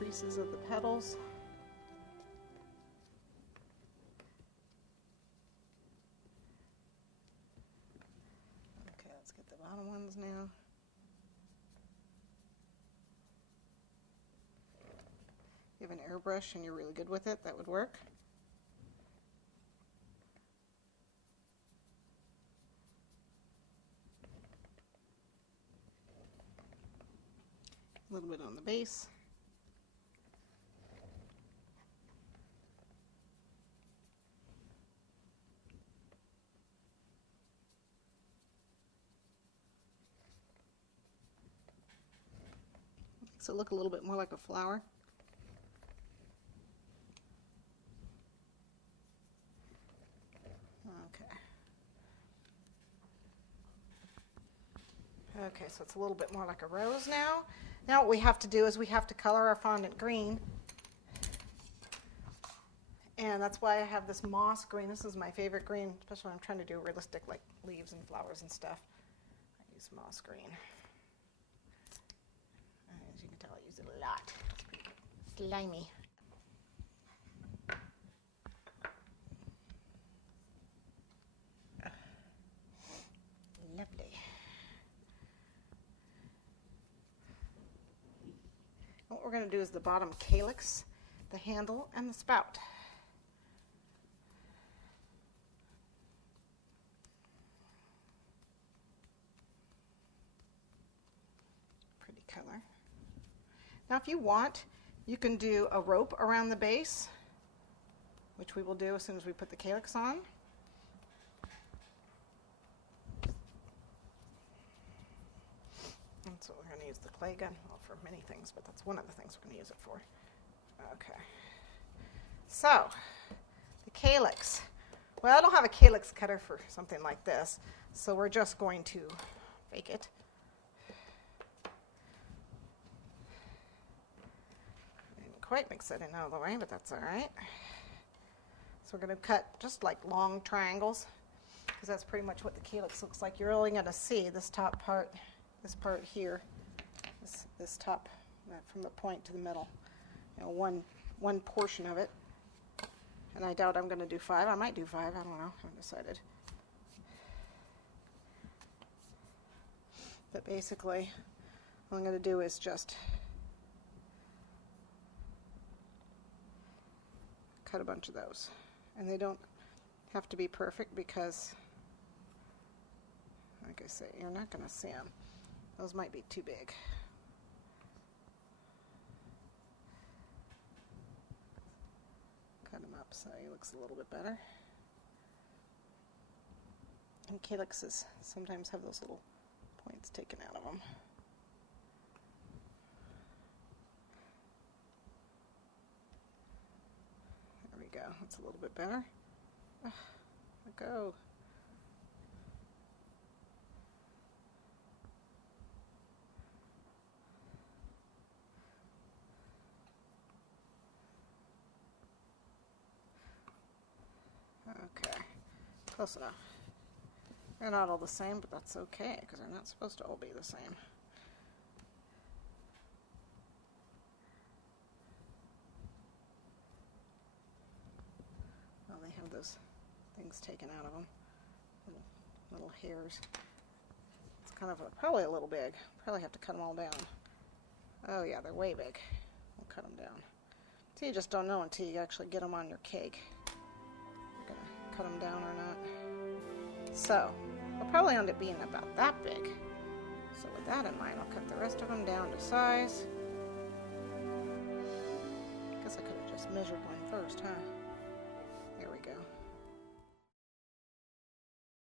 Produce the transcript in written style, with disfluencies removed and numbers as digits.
creases of the petals. Okay, let's get the bottom ones now. If you have an airbrush and you're really good with it, that would work. A little bit on the base. Makes it look a little bit more like a flower. Okay, so it's a little bit more like a rose now. Now what we have to do is we have to color our fondant green. And that's why I have this moss green. This is my favorite green, especially when I'm trying to do realistic like leaves and flowers and stuff. I use moss green. As you can tell, I use it a lot. It's pretty slimy. Lovely. What we're going to do is the bottom calyx, the handle, and the spout. Pretty color. Now if you want, you can do a rope around the base, which we will do as soon as we put the calyx on. That's what we're going to use the clay gun, well, for many things, but that's one of the things we're going to use it for. Okay. So, the calyx. Well, I don't have a calyx cutter for something like this, so we're just going to fake it. I didn't quite mix it in out of the way, but that's all right. So we're going to cut just like long triangles, because that's pretty much what the calyx looks like. You're only going to see this top part. This part here, this top, from the point to the middle, you know, one portion of it. And I doubt I'm going to do 5. I might do 5. I don't know. I haven't decided. But basically, what I'm going to do is just cut a bunch of those, and they don't have to be perfect because, like I say, you're not going to see them. Those might be too big. Cut them up so he looks a little bit better. And calyxes sometimes have those little points taken out of them. There we go. That's a little bit better. Let go. Okay, close enough. They're not all the same, but that's okay, because they're not supposed to all be the same. Well, they have those things taken out of them, little hairs. It's kind of probably a little big. Probably have to cut them all down. Oh yeah, they're way big. We'll cut them down. So you just don't know until you actually get them on your cake. Cut them down or not. So they'll probably end up being about that big. So with that in mind, I'll cut the rest of them down to size. Guess I could have just measured one first, huh? There we go.